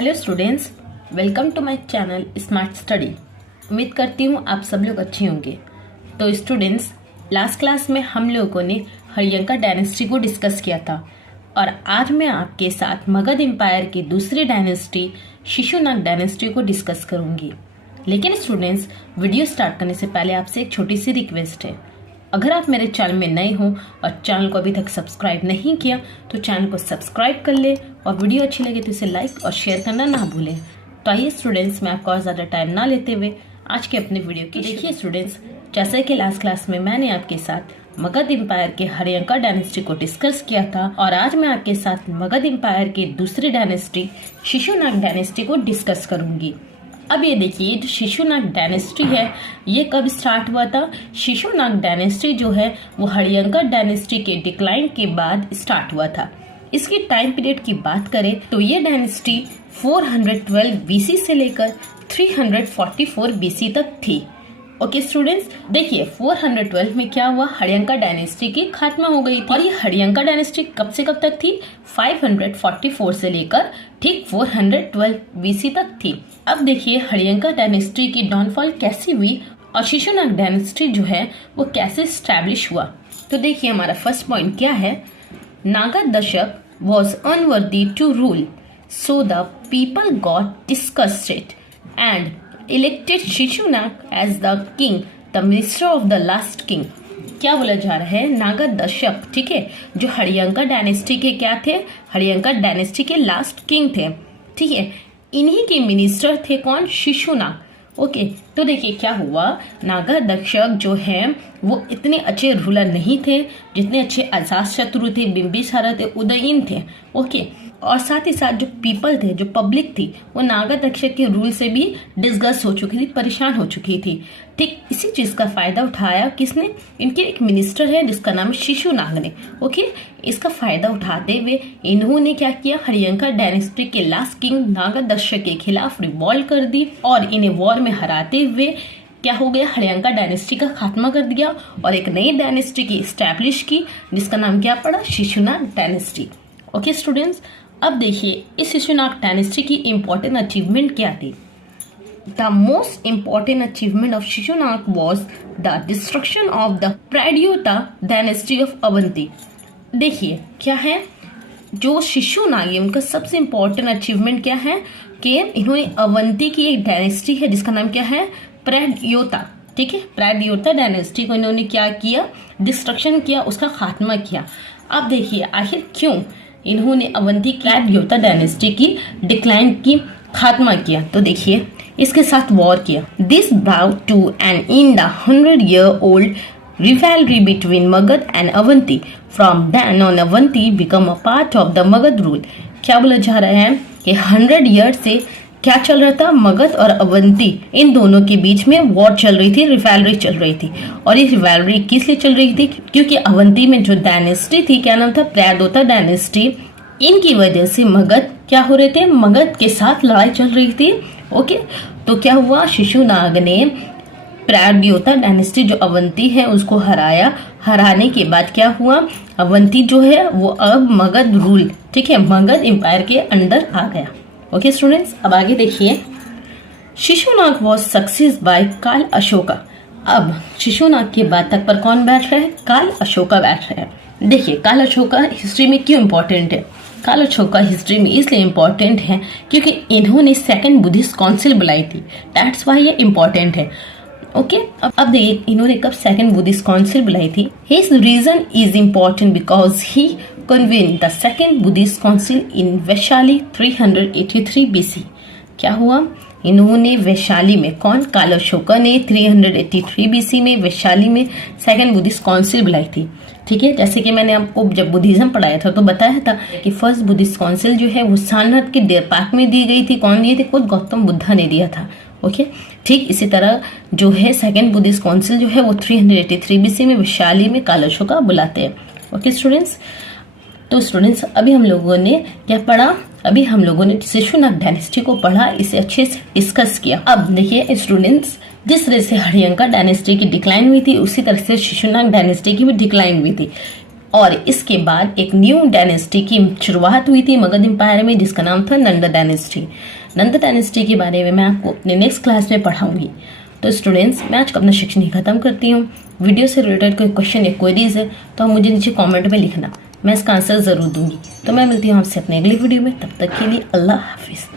Hello students, welcome to my channel smart study. उम्मीद करती हूँ आप सब लोग अच्छे होंगे। तो स्टूडेंट्स, लास्ट क्लास में हम लोगों ने हरियंका डायनेस्टी को डिस्कस किया था और आज मैं आपके साथ मगध एम्पायर की दूसरी डायनेस्टी शिशुनाग डायनेस्टी को डिस्कस करूंगी। लेकिन स्टूडेंट्स, वीडियो स्टार्ट करने से पहले आपसे एक छोटी सी रिक्वेस्ट है। अगर आप मेरे चैनल में नए हो और चैनल को अभी तक सब्सक्राइब नहीं किया तो चैनल को सब्सक्राइब कर ले और वीडियो अच्छी लगे तो इसे लाइक और शेयर करना ना भूलें। तो आइए स्टूडेंट्स, मैं आपको और ज़्यादा टाइम ना लेते हुए आज के अपने वीडियो की देखिए स्टूडेंट्स, जैसे कि लास्ट क्लास में मैंने आपके साथ मगध एम्पायर के हरियंका डायनेस्टी को डिस्कस किया था और आज मैं आपके साथ मगध एम्पायर की दूसरी डायनेस्टी शिशुनाग डायनेस्टी को डिस्कस करूंगी। अब ये देखिए, जो शिशुनाग डायनेस्टी है ये कब स्टार्ट हुआ था? शिशुनाग डायनेस्टी जो है वो हरियंका डायनेस्टी के डिक्लाइन के बाद स्टार्ट हुआ था। इसकी टाइम पीरियड की बात करें तो ये डायनेस्टी 412 बीसी से लेकर 344 बीसी तक थी। ओके स्टूडेंट्स, देखिए 412 में क्या हुआ, हरियंका डायनेस्टी की खात्मा हो गई थी। और ये हरियंका डायनेस्टी कब से कब तक थी? 544 से लेकर ठीक 412 बीसी तक थी। अब देखिए हरियंका डायनेस्टी की डाउनफॉल कैसी हुई और शिशुनाग डायनेस्टी जो है वो कैसे स्टैब्लिश हुआ। तो देखिए हमारा फर्स्ट पॉइंट क्या है, Nagadasaka was unworthy to rule, so the people got disgusted and elected Shishunag as the king, the minister of the last king। क्या बोला जा रहा है, नागा दशक, ठीक है, जो हरियंका डायनेस्टी के क्या थे, हरियंका डायनेस्टी के लास्ट किंग थे, ठीक है, इन्हीं के मिनिस्टर थे कौन? शिशुनाग। ओके, तो देखिए क्या हुआ, नागा दशक जो है वो इतने अच्छे रूलर नहीं थे जितने अच्छे अजातशत्रु थे, बिंबिसारा थे, उदयन थे। ओके, और साथ ही साथ जो पीपल थे, जो पब्लिक थी, वो नागा दशक के रूल से भी डिस्गस्ट हो चुकी थी, परेशान हो चुकी थी। ठीक इसी चीज का फायदा उठाया किसने? इनके एक मिनिस्टर है जिसका नाम है शिशुनाग ने। ओके, इसका फायदा उठाते हुए इन्होंने क्या किया, हरियंका डायनेस्टी के लास्ट किंग नागा दशक के खिलाफ रिवॉल्ट कर दी और इन्हें वॉर में हराते हुए क्या हो गया, हरियंका डायनेस्टी का खात्मा कर दिया और एक नई डायनेस्टी की स्टैब्लिश की जिसका नाम क्या पड़ा, शिशुनाग डायनेस्टी। ओके स्टूडेंट्स, अब देखिए इस शिशुनाग डायनेस्टी की इंपॉर्टेंट अचीवमेंट क्या थी। The most important achievement of Shishunaga was the destruction of the Pradyota dynasty of Avanti. देखिए क्या है, जो शिशुनाग है उनका सबसे इंपॉर्टेंट अचीवमेंट क्या है कि इन्होंने अवंती की एक डायनेस्टी है जिसका नाम क्या है, प्रायद्योता, ठीक है, प्रायद्योता डायनेस्टी को इन्होंने क्या किया, डिस्ट्रक्शन किया, उसका खात्मा किया। अब देखिए आखिर क्यों इन्होंने अवंती प्रायद्योता डायनेस्टी की डिक्लाइन की खात्मा किया, तो देखिए इसके साथ वॉर किया। This brought to an end the 100-year-old rivalry between Magad and Avanti. From then on, Avanti become a part of the Magad rule। क्या बोला जा रहा है कि 100 ईयर से क्या चल रहा था, मगध और अवंती इन दोनों के बीच में वॉर चल रही थी, रिवैलरी चल रही थी। और ये रिवैलरी किस लिए चल रही थी? क्योंकि अवंती में जो डायनेस्टी थी, क्या नाम था, प्रायद्योता डायनेस्टी, इनकी वजह से मगध क्या हो रहे थे, मगध के साथ लड़ाई चल रही थी। ओके, तो क्या हुआ, शिशुनाग ने प्रायद्योता डायनेस्टी जो अवंती है उसको हराया। हराने के बाद क्या हुआ, अवंती जो है वो अब मगध रूल, ठीक है, मगध एम्पायर के अंदर आ गया। ओके स्टूडेंट्स, अब आगे देखिए, शिशुनाग वॉज सक्सेस बाय काल अशोका। अब शिशुनाग के बाद तक पर कौन बैठ रहा है, काल अशोका बैठ रहा है। देखिए काल अशोका हिस्ट्री में क्यों इंपॉर्टेंट है, काल अशोका हिस्ट्री में इसलिए इम्पोर्टेंट है क्योंकि इन्होंने सेकंड बुद्धिस्ट काउंसिल बुलाई थी, दैट्स व्हाई ये इम्पोर्टेंट है। ओके, अब देखिए इन्होंने कब सेकंड बुद्धिस्ट काउंसिल बुलाई थी। His reason is important because he convene the second Buddhist council in Vaishali 383 BC. क्या हुआ, इन्होंने वैशाली में, कौन, काल अशोका ने 383 बीसी में वैशाली में सेकंड बुद्धिस्ट काउंसिल बुलाई थी। ठीक है, जैसे कि मैंने आपको जब बुद्धिज्म पढ़ाया था तो बताया था कि फर्स्ट बुद्धिस्ट काउंसिल जो है वो सारनाथ के डियर पार्क में दी गई थी। कौन दिए थे? खुद गौतम बुद्धा ने दिया था। ओके, ठीक इसी तरह जो है सेकंड बुद्धिस्ट काउंसिल जो है वो 383 बीसी में वैशाली में काल अशोका बुलाते हैं। ओके स्टूडेंट्स, तो स्टूडेंट्स अभी हम लोगों ने क्या पढ़ा, अभी हम लोगों ने शिशुनाग डायनेस्टी को पढ़ा, इसे अच्छे से डिस्कस किया। अब देखिए स्टूडेंट्स, जिस तरह से हरियंका डायनेस्टी की डिक्लाइन हुई थी उसी तरह से शिशुनाग डायनेस्टी की भी डिक्लाइन हुई थी। और इसके बाद एक न्यू डायनेस्टी की शुरुआत हुई थी मगध एम्पायर में, जिसका नाम था नंद डायनेस्टी। नंद डायनेस्टी के बारे में मैं आपको अपने नेक्स्ट क्लास में पढ़ाऊंगी। तो स्टूडेंट्स, मैं आज का अपना सेक्शन ही खत्म करती हूँ। वीडियो से रिलेटेड कोई क्वेश्चन या क्वेरीज है तो मुझे नीचे कमेंट में लिखना, मैं इसका आंसर ज़रूर दूंगी। तो मैं मिलती हूँ आपसे अपने अगली वीडियो में, तब तक के लिए अल्लाह हाफिज़।